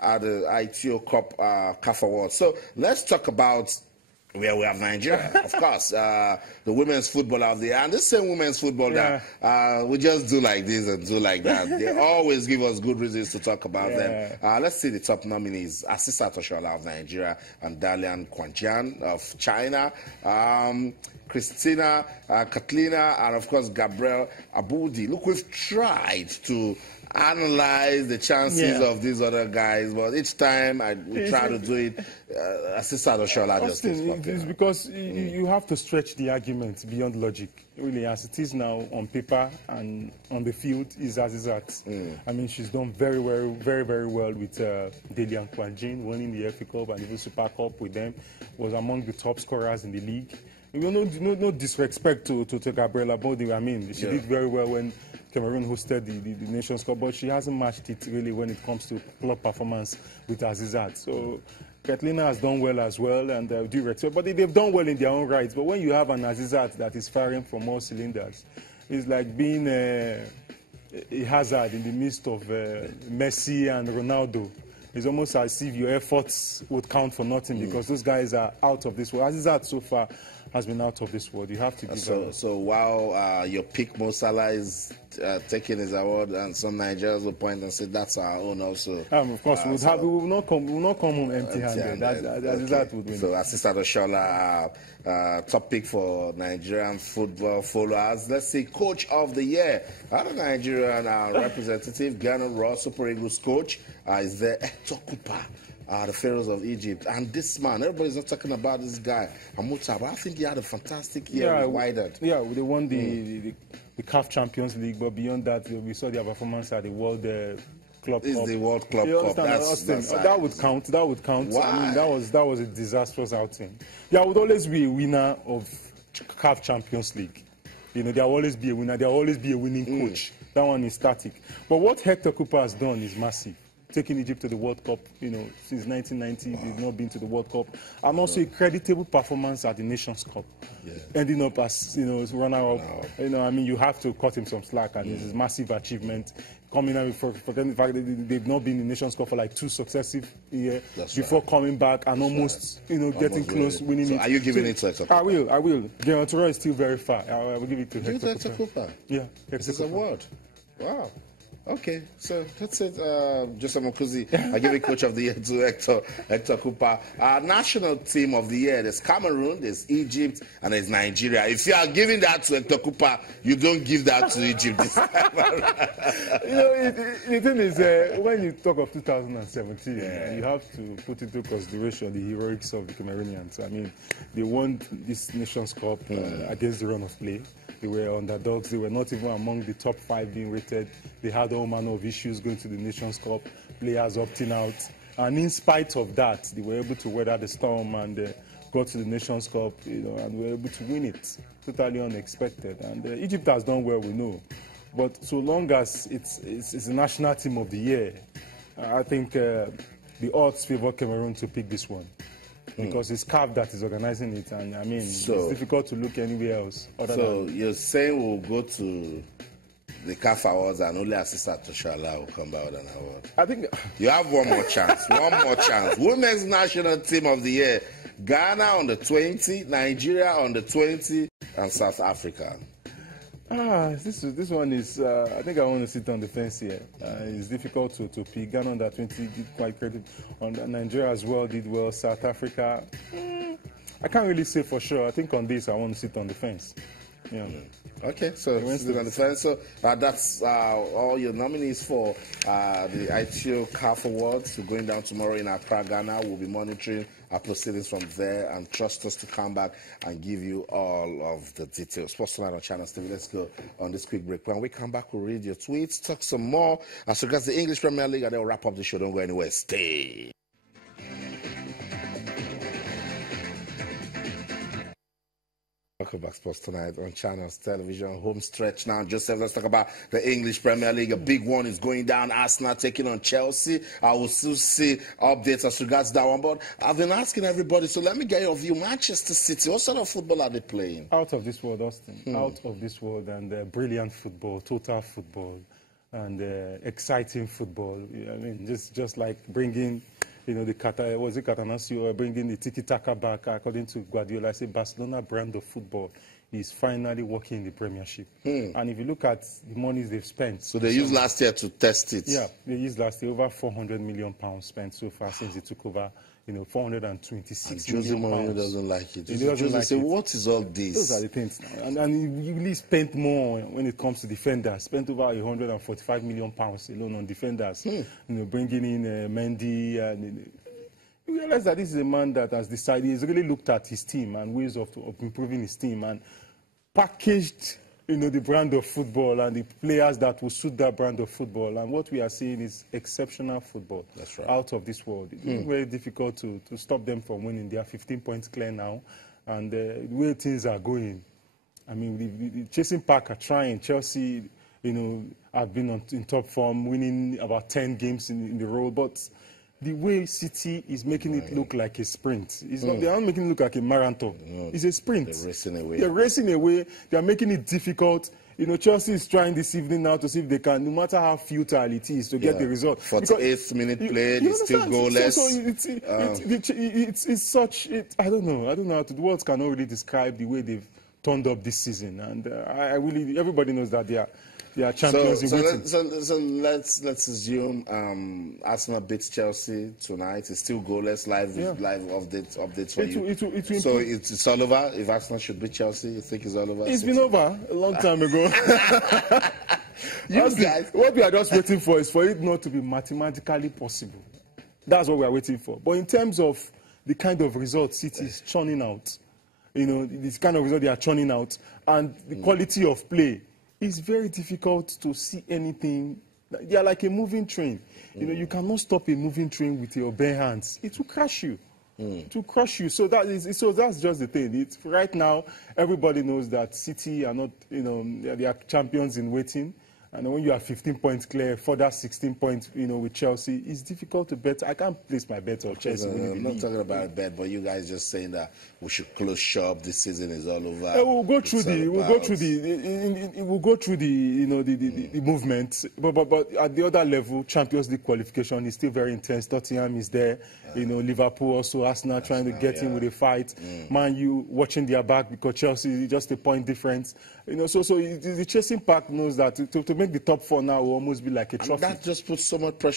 at the ITO Cup CAF Awards. So let's talk about where we have Nigeria, of course, the women's football out there. And this same women's football that we just do like this and do like that. They always give us good reasons to talk about them. Let's see the top nominees. Asisa Toshola of Nigeria and Dalian Quanjian of China. Christina, Katlina, and of course Gabriel Abudi. Look, we've tried to analyze the chances of these other guys, but each time we try to do it, Assistant Oshola just it's because you have to stretch the argument beyond logic. Really, as it is now on paper and on the field, is as is at. I mean, she's done very well with Dalian Quanjin, winning the FA Cup and even Super Cup with them. Was among the top scorers in the league. You know, no disrespect to Gabriela Bodi. I mean, she did very well when Cameroon hosted the Nations Cup, but she hasn't matched it really when it comes to club performance with Azizat. So Katlina has done well as well, and due respect, but they've done well in their own rights. But when you have an Azizat that is firing from all cylinders, it's like being a hazard in the midst of Messi and Ronaldo. It's almost as if your efforts would count for nothing because those guys are out of this world. Azizat so far has been out of this world. You have to give So while your pick Mo Salah is taking his award, and some Nigerians will point and say that's our own also. Of course, we will not come home empty-handed. That would win. So Assistant Oshola, top pick for Nigerian football followers. Let's see, Coach of the Year. Our Nigerian representative, Ghana Raw Super Eagles coach, is there Hector Cooper. The Pharaohs of Egypt. And this man, everybody's not talking about this guy, Amuta, but I think he had a fantastic year with Wydad. Yeah, they won the CAF Champions League, but beyond that, we saw their performance at the World Club Cup. It's the World Club Cup. That would count. That would count. Why? I mean, that was a disastrous outing. There would always be a winner of CAF Champions League. You know, there will always be a winner. There will always be a winning coach. That one is static. But what Hector Cooper has done is massive. Taking Egypt to the World Cup, you know, since 1990, they've not been to the World Cup. And also a creditable performance at the Nations Cup. Ending up as, you know, runner-up. You know, I mean, you have to cut him some slack, and it's a massive achievement. Coming out, forgetting the fact that they've not been in the Nations Cup for like 2 successive years before coming back and almost, you know, getting close, winning it. Are you giving it to Hector Cooper? I will. Guarantor is still very far. I will give it to Hector Cooper. Yeah. This is a word. Wow. Okay, so that's it. Joseph Mokuzi, I give it Coach of the Year to Hector Cooper. National Team of the Year, there's Cameroon, there's Egypt, and there's Nigeria. If you are giving that to Hector Cooper, you don't give that to Egypt this time. You know, the thing is, when you talk of 2017, you have to put into consideration the heroics of the Cameroonians. I mean, they won this Nations Cup against the run of play. They were underdogs. They were not even among the top 5 being rated. They had all manner of issues going to the Nations Cup, players opting out. And in spite of that, they were able to weather the storm and got to the Nations Cup, you know, and were able to win it. Totally unexpected. And Egypt has done well, we know. But so long as it's the national team of the year, I think the odds favor Cameroon to pick this one. Because it's CAF that is organizing it, and I mean, it's difficult to look anywhere else. You're saying we'll go to the CAF Awards and only Assistant Toshola will come out with an award? I think you have one more chance. One more chance. Women's National Team of the Year: Ghana on the 20, Nigeria on the 20, and South Africa. This one is, I think I want to sit on the fence here. It's difficult to pick. Ghana under 20 did quite credit. On Nigeria as well did well. South Africa, I can't really say for sure. I think on this I want to sit on the fence. Yeah. Okay, so sit on the fence. So that's all your nominees for the ITO CAF Awards. We're going down tomorrow in Accra, Ghana. We'll be monitoring our proceedings from there, and trust us to come back and give you all of the details. Sports Tonight on Channel TV. Let's go on this quick break. When we come back, we'll read your tweets, talk some more as regards the English Premier League, and then we'll wrap up the show. Don't go anywhere. Stay. Welcome back, Sports Tonight on Channels Television. Home stretch now. Joseph, let's talk about the English Premier League. A big one is going down. Arsenal taking on Chelsea. I will still see updates as regards that one. But I've been asking everybody, so let me get your view. Manchester City, what sort of football are they playing? Out of this world, Austin. Out of this world, and brilliant football, total football. and exciting football. I mean, just like bringing, the Catanasio, bringing the tiki-taka back, according to Guardiola. I say Barcelona brand of football is finally working in the Premiership. And if you look at the monies they've spent. So they used last year to test it. Yeah, they used last year over £400 million spent so far since they took over. 426 million pounds. Jose Mourinho doesn't like it. He doesn't like it. What is all this? Those are the things. And he really spent more when it comes to defenders. Spent over £145 million alone on defenders. Bringing in Mendy. And you realize that this is a man that has decided, he's really looked at his team and ways of improving his team and packaged the brand of football and the players that will suit that brand of football. And what we are seeing is exceptional football. That's right. Out of this world. It's very difficult to stop them from winning. They are 15 points clear now. And the way things are going, I mean, the chasing pack are trying. Chelsea, have been in top form, winning about 10 games in the row. But the way City is making it look like a sprint. It's not, they aren't making it look like a marathon. It's a sprint. They're racing away. They're racing away. They're making it difficult. Chelsea is trying this evening now to see if they can, no matter how futile it is, to get the result. 48th minute played, it's still goalless. It's such, I don't know how to, the words cannot really describe the way they've turned up this season. And everybody knows that they are champions in waiting. So let's assume Arsenal beats Chelsea tonight. It's still goalless. Live updates for you. So it's all over. If Arsenal should beat Chelsea, you think it's all over? It's been over a long time ago. What we are just waiting for is for it not to be mathematically possible. That's what we are waiting for. But in terms of the kind of results City is churning out, this kind of result they are churning out, and the quality of play, it's very difficult to see anything. They are like a moving train. You cannot stop a moving train with your bare hands. It will crash you. It will crush you. So that's just the thing. Right now, everybody knows that City are not, they are champions in waiting. And when you are 15 points clear, further 16 points, with Chelsea, it's difficult to bet. I can't place my bet on Chelsea. I'm not talking about a bet, but you guys just saying that we should close shop. This season is all over. We'll go through the movement. But at the other level, Champions League qualification is still very intense. Tottenham is there. Liverpool also, Arsenal trying to get in with a fight. Man U watching their back because Chelsea is just a point difference. So the chasing pack knows that to make the top four now will almost be like a trophy. And that just puts so much pressure